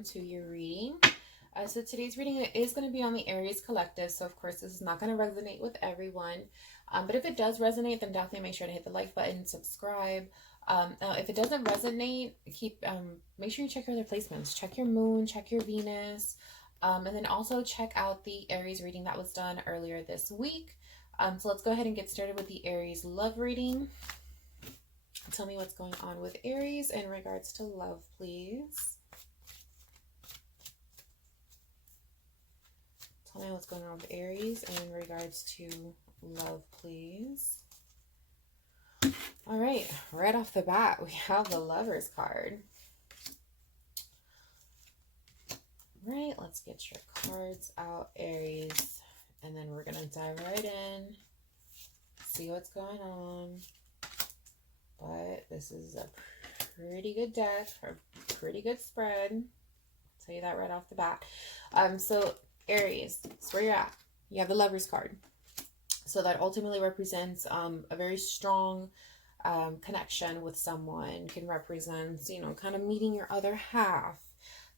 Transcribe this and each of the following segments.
welcome to your reading. So today's reading is going to be on the Aries collective. So of course this is not going to resonate with everyone. But if it does resonate, then definitely make sure to hit the like button, subscribe. Now if it doesn't resonate, make sure you check your other placements. Check your moon, check your Venus. And then also check out the Aries reading that was done earlier this week. So let's go ahead and get started with the Aries love reading. Tell me what's going on with Aries in regards to love, please. Tell me what's going on with Aries in regards to love, please. All right, right off the bat, we have the Lovers card. Right, let's get your cards out, Aries, and then we're going to dive right in, see what's going on. But this is a pretty good deck, or pretty good spread. I'll tell you that right off the bat. So Aries, that's where you're at. You have the Lovers card. So that ultimately represents a very strong connection with someone. Can represent, you know, kind of meeting your other half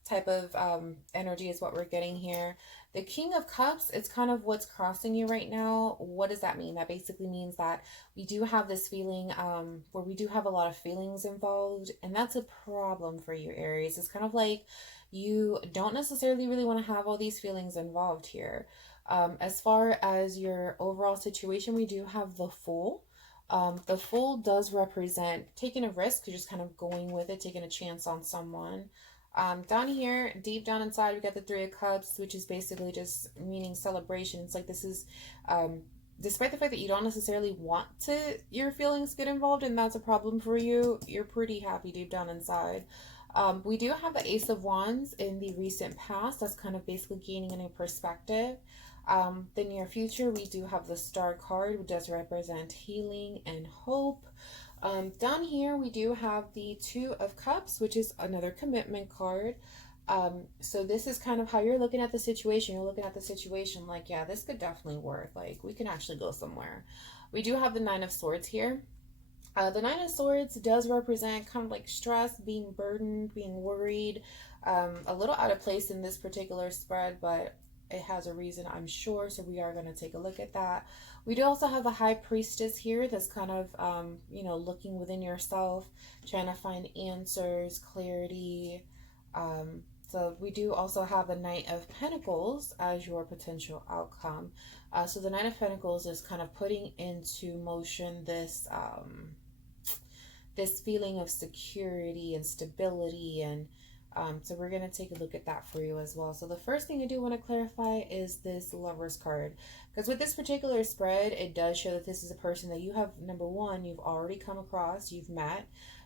type of energy is what we're getting here. The King of Cups, it's kind of what's crossing you right now. What does that mean? That basically means that we do have this feeling where we do have a lot of feelings involved, and that's a problem for you, Aries. It's kind of like you don't necessarily really want to have all these feelings involved here. As far as your overall situation, we do have the Fool. The Fool does represent taking a risk, just kind of going with it, taking a chance on someone. Down here, deep down inside, we got the Three of Cups, which is basically just meaning celebration. It's like this is, despite the fact that you don't necessarily want your feelings get involved, and that's a problem for you, you're pretty happy deep down inside. We do have the Ace of Wands in the recent past. That's kind of basically gaining a new perspective. The near future, we do have the Star card, which does represent healing and hope. Down here, we do have the Two of Cups, which is another commitment card. So this is kind of how you're looking at the situation. You're looking at the situation like, yeah, this could definitely work. Like, we can actually go somewhere. We do have the Nine of Swords here. The Nine of Swords does represent kind of like stress, being burdened, being worried. A little out of place in this particular spread, but it has a reason, I'm sure. So we are going to take a look at that. We do also have a High Priestess here that's kind of, you know, looking within yourself, trying to find answers, clarity. So we do also have the Knight of Pentacles as your potential outcome. So the Knight of Pentacles is kind of putting into motion this, this feeling of security and stability, and so we're going to take a look at that for you as well. So the first thing I do want to clarify is this Lovers card, because with this particular spread, it does show that this is a person that you have, number one, you've already come across, you've met.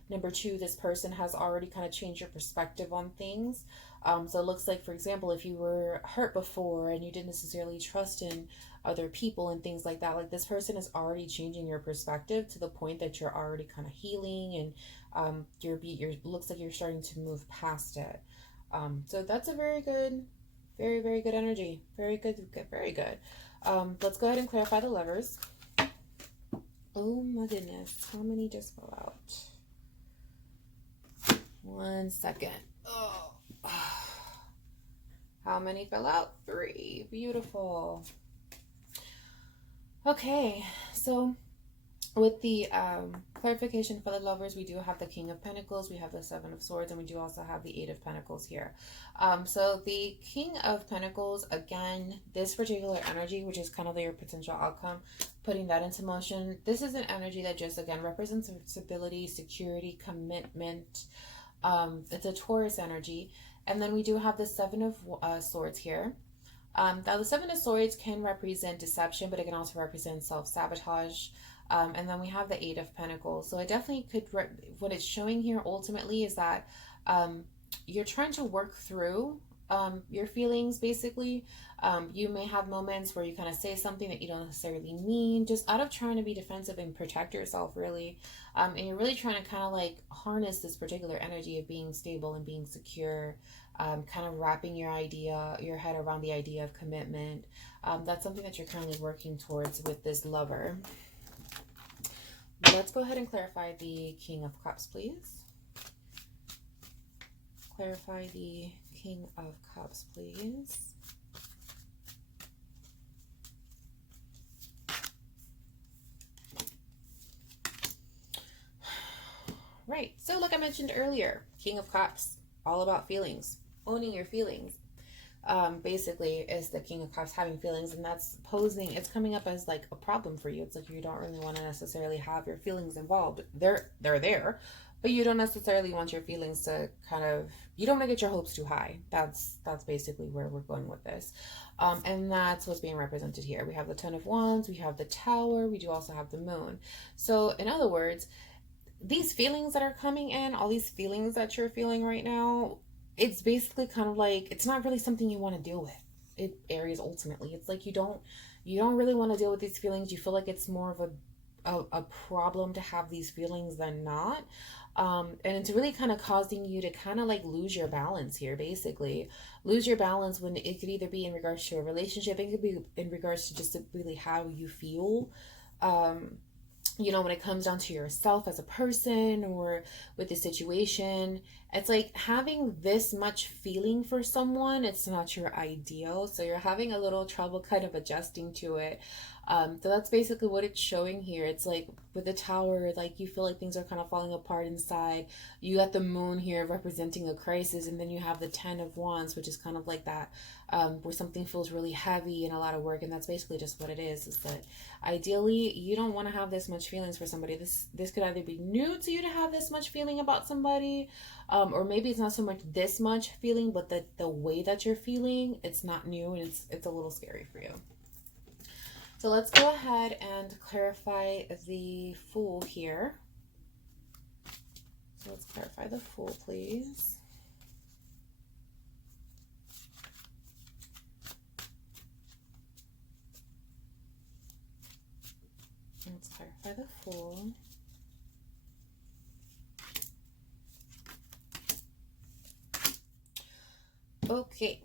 Number two, this person has already kind of changed your perspective on things. So it looks like, for example, if you were hurt before and you didn't necessarily trust in other people and things like that, like this person is already changing your perspective to the point that you're already kind of healing, and you're looks like you're starting to move past it. So that's a very good, very, very good energy. Very good, very good. Let's go ahead and clarify the Lovers. Oh my goodness, how many just fell out? 1 second. Oh. How many fell out? 3. Beautiful. Okay, so with the clarification for the Lovers, we do have the King of Pentacles, we have the Seven of Swords, and we do also have the Eight of Pentacles here. So the King of Pentacles, again, this particular energy, which is kind of your potential outcome, putting that into motion, this is an energy that just, again, represents stability, security, commitment. It's a Taurus energy. And then we do have the Seven of Swords here. Now the Seven of Swords can represent deception, but it can also represent self-sabotage. And then we have the Eight of Pentacles. So it definitely could, what it's showing here ultimately is that you're trying to work through your feelings, basically. You may have moments where you kind of say something that you don't necessarily mean, just out of trying to be defensive and protect yourself, really. And you're really trying to kind of like harness this particular energy of being stable and being secure, kind of wrapping your head around the idea of commitment. That's something that you're currently working towards with this Lover. Let's go ahead and clarify the King of Cups, please. Clarify the King of Cups, please. Right. So like I mentioned earlier, King of Cups, all about feelings, owning your feelings. Basically is the King of Cups having feelings, and that's posing, it's coming up as like a problem for you. It's like you don't really want to necessarily have your feelings involved. They're there, but you don't necessarily want your feelings to kind of, you don't want to get your hopes too high. That's basically where we're going with this. And that's what's being represented here. We have the Ten of Wands, we have the Tower, we do also have the Moon. So in other words, these feelings that are coming in, all these feelings that you're feeling right now, it's basically kind of like, it's not really something you want to deal with. Aries, ultimately, it's like you don't really want to deal with these feelings. You feel like it's more of a problem to have these feelings than not. And it's really kind of causing you to kind of like lose your balance here, basically. Lose your balance when it could either be in regards to a relationship, it could be in regards to just really how you feel. You know, when it comes down to yourself as a person or with the situation, it's like having this much feeling for someone, it's not your ideal. So you're having a little trouble kind of adjusting to it. So that's basically what it's showing here. It's like with the Tower, like you feel like things are kind of falling apart inside. You got the Moon here representing a crisis, and then you have the Ten of Wands, which is kind of like that, where something feels really heavy and a lot of work. And that's basically just what it is that ideally you don't want to have this much feelings for somebody. This could either be new to you to have this much feeling about somebody, or maybe it's not so much this much feeling, but the way that you're feeling, it's not new, and it's a little scary for you. So let's go ahead and clarify the Fool here. So let's clarify the Fool, please. Let's clarify the Fool. Okay.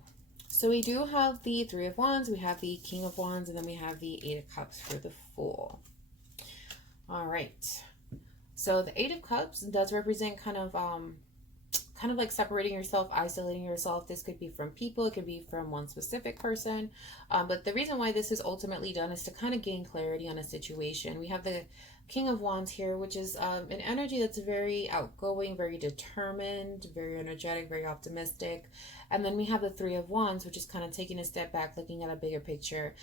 So we do have the Three of Wands, we have the King of Wands, and then we have the Eight of Cups for the Fool. All right. So the Eight of Cups does represent kind of like separating yourself, isolating yourself. This could be from people, it could be from one specific person. But the reason why this is ultimately done is to kind of gain clarity on a situation. We have the King of Wands here, which is an energy that's very outgoing, very determined, very energetic, very optimistic. And then we have the Three of Wands, which is kind of taking a step back, looking at a bigger picture.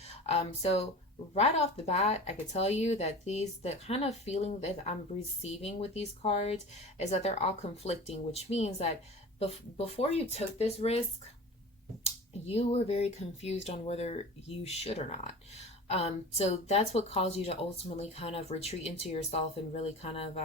So right off the bat, I could tell you that the kind of feeling that I'm receiving with these cards is that they're all conflicting, which means that before you took this risk, you were very confused on whether you should or not. So that's what caused you to ultimately kind of retreat into yourself and really kind of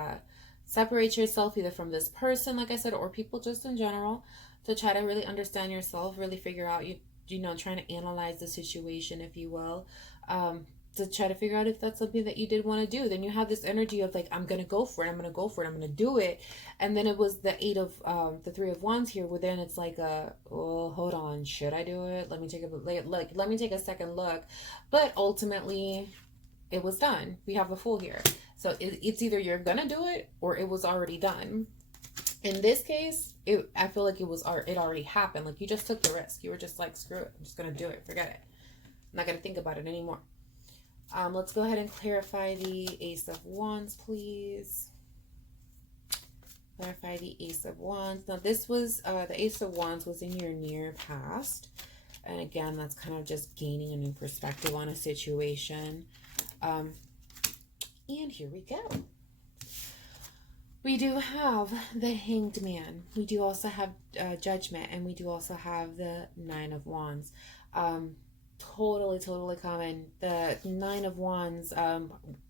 separate yourself either from this person, like I said, or people just in general, to try to really understand yourself, really figure out, you know, trying to analyze the situation, if you will, to try to figure out if that's something that you did want to do. Then you have this energy of like, I'm going to go for it, I'm going to go for it, I'm going to do it. And then it was the the Three of Wands here, where then it's like, well, hold on, should I do it? Let me take a second look. But ultimately, it was done. We have a Fool here. So it's either you're going to do it or it was already done. In this case, I feel like it already happened. Like you just took the risk. You were just like, screw it, I'm just going to do it. Forget it. I'm not going to think about it anymore. Let's go ahead and clarify the Ace of Wands, please. Clarify the Ace of Wands. Now this was, the Ace of Wands was in your near past. And again, that's kind of just gaining a new perspective on a situation. And here we go. We do have the Hanged Man. We do also have Judgment, and we do also have the Nine of Wands. Totally common. The Nine of Wands,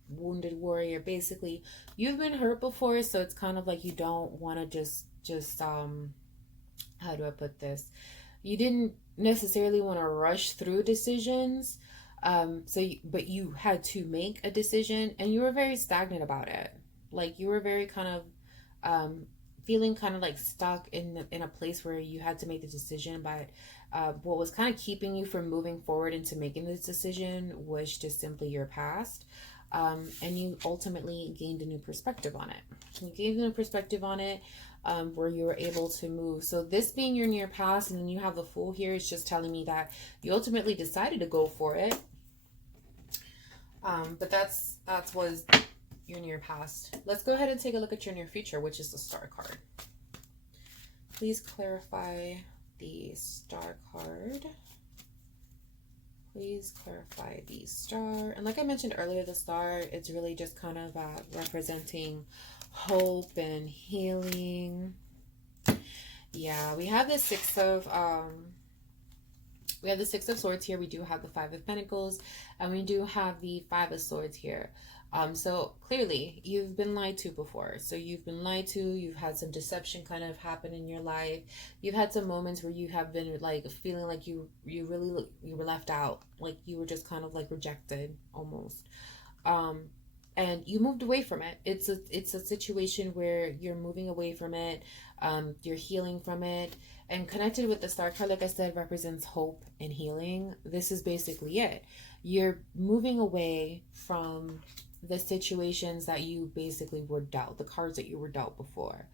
wounded warrior. Basically, you've been hurt before, so it's kind of like you don't want to just how do I put this? You didn't necessarily want to rush through decisions. But you had to make a decision, and you were very stagnant about it. Like you were very kind of feeling kind of like stuck in a place where you had to make the decision, but what was kind of keeping you from moving forward into making this decision was just simply your past. And you ultimately gained a new perspective on it. You gained a new perspective on it. where you were able to move. So this being your near past, and then you have the Fool here, it's just telling me that you ultimately decided to go for it. But that's was your near past. Let's go ahead and take a look at your near future, which is the Star card. Please clarify the Star card. Please clarify the Star. And like I mentioned earlier, the Star, it's really just kind of representing hope and healing. Yeah, we have the Six of Swords here. We do have the Five of Pentacles, and we do have the Five of Swords here. So clearly you've been lied to before. So you've been lied to, you've had some deception kind of happen in your life. You've had some moments where you have been like feeling like you were left out, like you were just kind of like rejected almost. And you moved away from it. It's a situation where you're moving away from it. You're healing from it. And connected with the Star card, like I said, represents hope and healing. This is basically it. You're moving away from the situations that you basically were dealt, the cards that you were dealt before,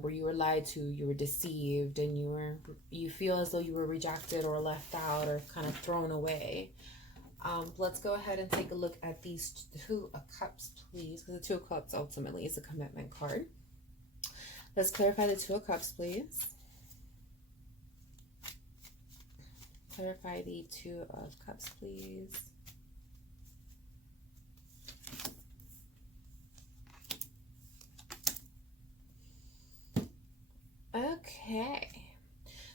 where you were lied to, you were deceived, and you feel as though you were rejected or left out or kind of thrown away. Let's go ahead and take a look at these Two of Cups, please, because the Two of Cups ultimately is a commitment card. Let's clarify the Two of Cups, please. Clarify the Two of Cups, please. Okay.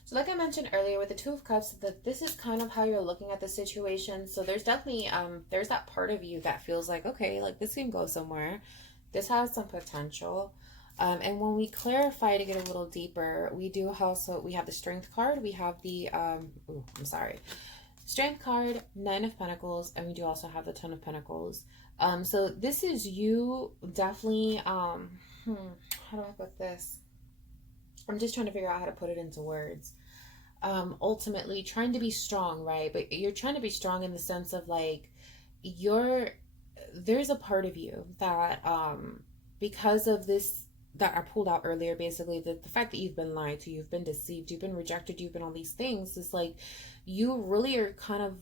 So like I mentioned earlier with the Two of Cups, that this is kind of how you're looking at the situation. So there's definitely, there's that part of you that feels like, okay, like this can go somewhere. This has some potential. And when we clarify to get a little deeper, we have the Strength card. We have the, Strength card, Nine of Pentacles, and we do also have the Ten of Pentacles. So this is you definitely, how do I put this? I'm just trying to figure out how to put it into words. Ultimately trying to be strong, right? But you're trying to be strong in the sense of like, there's a part of you that, because of this, that I pulled out earlier, basically, the fact that you've been lied to, you've been deceived, you've been rejected, you've been all these things, is like, you really are kind of,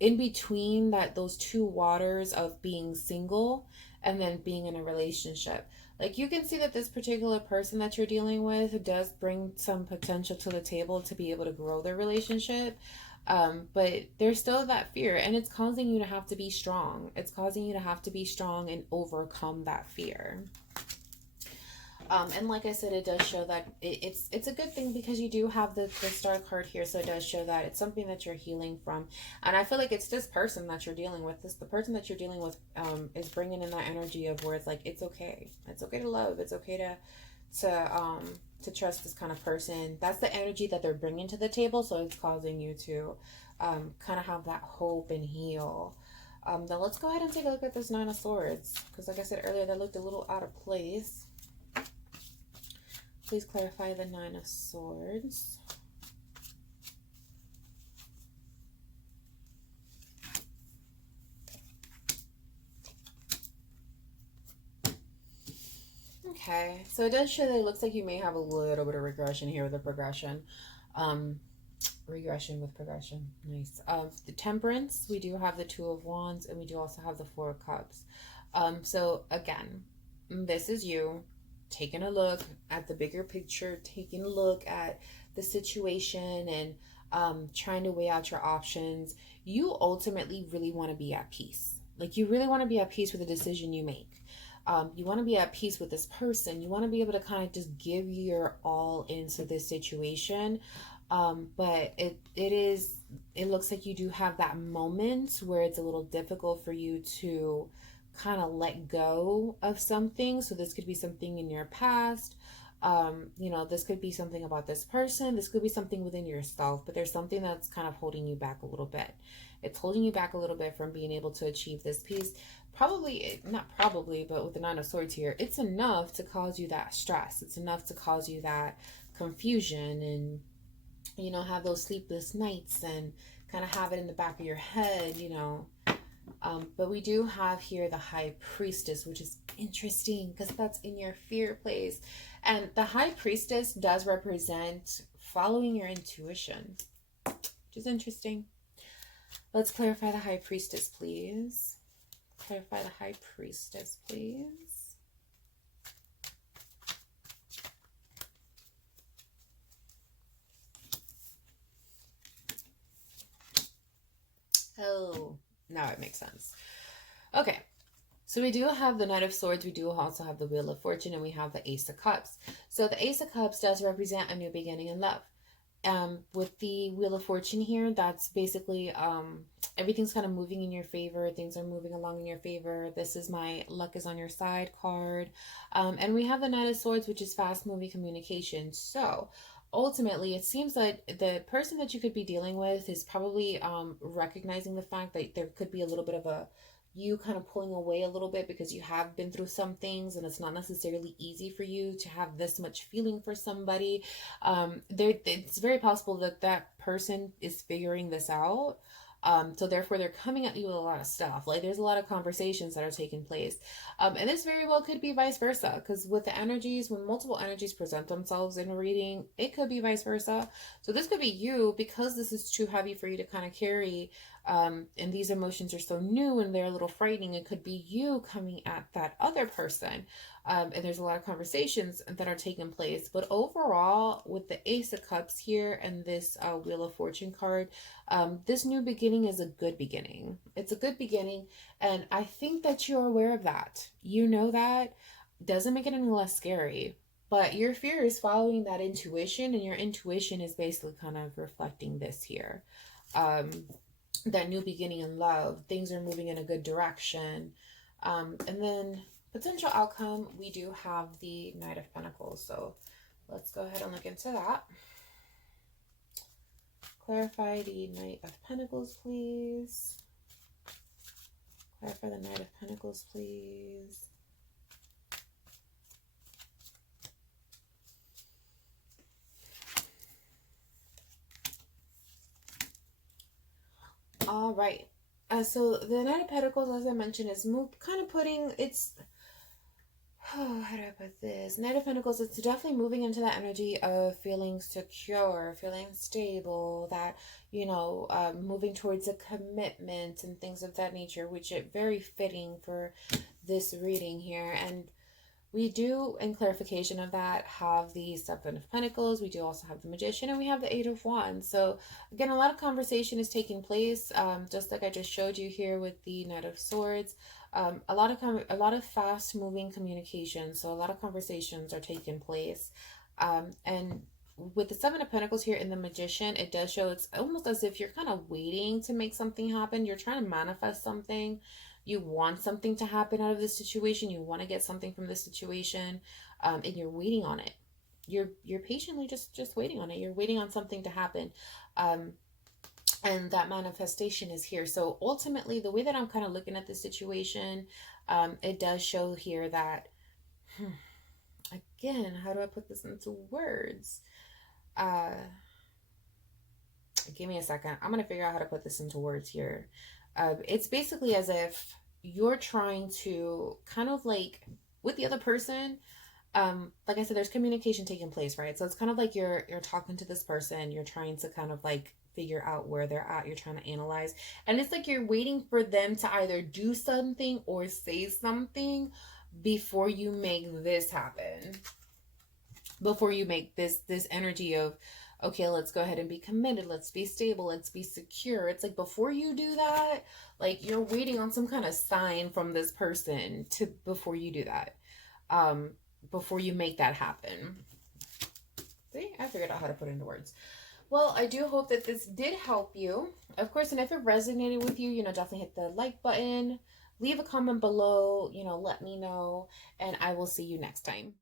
in between those two waters of being single and then being in a relationship. Like, you can see that this particular person that you're dealing with does bring some potential to the table to be able to grow their relationship. But there's still that fear, and it's causing you to have to be strong. It's causing you to have to be strong and overcome that fear. And like I said, it does show that it's a good thing because you do have the Star card here. So it does show that it's something that you're healing from. And I feel like it's this person that you're dealing with. The person that you're dealing with is bringing in that energy of where it's like, it's okay. It's okay to love. It's okay to trust this kind of person. That's the energy that they're bringing to the table. So it's causing you to kind of have that hope and heal. Now let's go ahead and take a look at this Nine of Swords. Because like I said earlier, that looked a little out of place. Please clarify the Nine of Swords. Okay, so it does show that it looks like you may have a little bit of regression here with the progression. Regression with progression. Nice. The Temperance, we do have the Two of Wands, and we do also have the Four of Cups. So again, this is you taking a look at the bigger picture, taking a look at the situation, and trying to weigh out your options. You ultimately really want to be at peace. Like, you really want to be at peace with the decision you make. You want to be at peace with this person. You want to be able to kind of just give your all into this situation. But it looks like you do have that moment where it's a little difficult for you to kind of let go of something. So this could be something in your past. This could be something about this person. This could be something within yourself, but there's something that's kind of holding you back a little bit. It's holding you back a little bit from being able to achieve this peace. Not probably, but with the Nine of Swords here, it's enough to cause you that stress. It's enough to cause you that confusion and, have those sleepless nights and kind of have it in the back of your head, But we do have here the High Priestess, which is interesting because that's in your fear place. And the High Priestess does represent following your intuition, which is interesting. Let's clarify the High Priestess, please. Clarify the High Priestess, please. Oh, now it makes sense. Okay, so we do have the Knight of Swords, we do also have the Wheel of Fortune, and we have the Ace of Cups. So the Ace of Cups does represent a new beginning in love. With the Wheel of Fortune here, that's basically everything's kind of moving in your favor. Things are moving along in your favor. This is my luck is on your side card. And we have the Knight of Swords, which is fast moving communication. So ultimately, it seems that the person that you could be dealing with is probably recognizing the fact that there could be a little bit of a you kind of pulling away a little bit because you have been through some things and it's not necessarily easy for you to have this much feeling for somebody. It's very possible that that person is figuring this out. So therefore they're coming at you with a lot of stuff. Like there's a lot of conversations that are taking place. And this very well could be vice versa, because with the energies, when multiple energies present themselves in a reading, it could be vice versa. So this could be you, because this is too heavy for you to kind of carry. And these emotions are so new and they're a little frightening. It could be you coming at that other person. And there's a lot of conversations that are taking place. But overall, with the Ace of Cups here and this Wheel of Fortune card, this new beginning is a good beginning. It's a good beginning. And I think that you're aware of that. You know that. Doesn't make it any less scary. But your fear is following that intuition, and your intuition is basically kind of reflecting this here. That new beginning in love. Things are moving in a good direction. And then potential outcome, we do have the Knight of Pentacles. So let's go ahead and look into that. Clarify the Knight of Pentacles, please. Clarify the Knight of Pentacles, please. All right. So the Knight of Pentacles, as I mentioned, is kind of putting its... Oh, how do I put this? Knight of Pentacles, it's definitely moving into that energy of feeling secure, feeling stable, that, you know, moving towards a commitment and things of that nature, which is very fitting for this reading here. And we do, in clarification of that, have the Seven of Pentacles. We do also have the Magician, and we have the Eight of Wands. So again, a lot of conversation is taking place, just like I just showed you here with the Knight of Swords. A lot of fast moving communication. So a lot of conversations are taking place. And with the Seven of Pentacles here in the Magician, it does show it's almost as if you're kind of waiting to make something happen. You're trying to manifest something. You want something to happen out of this situation. You want to get something from this situation, and you're waiting on it. You're patiently just waiting on it. You're waiting on something to happen, and that manifestation is here. So ultimately, the way that I'm kind of looking at this situation, it does show here that, again, how do I put this into words? Give me a second. I'm gonna figure out how to put this into words here. It's basically as if you're trying to kind of like with the other person, like I said, there's communication taking place, right? So it's kind of like you're talking to this person, you're trying to kind of like figure out where they're at, you're trying to analyze, and it's like you're waiting for them to either do something or say something before you make this happen, before you make this energy of, okay, let's go ahead and be committed. Let's be stable. Let's be secure. It's like before you do that, like you're waiting on some kind of sign from this person before you do that, before you make that happen. See, I figured out how to put it into words. Well, I do hope that this did help you. Of course, and if it resonated with you, you know, definitely hit the like button. Leave a comment below, you know, let me know, and I will see you next time.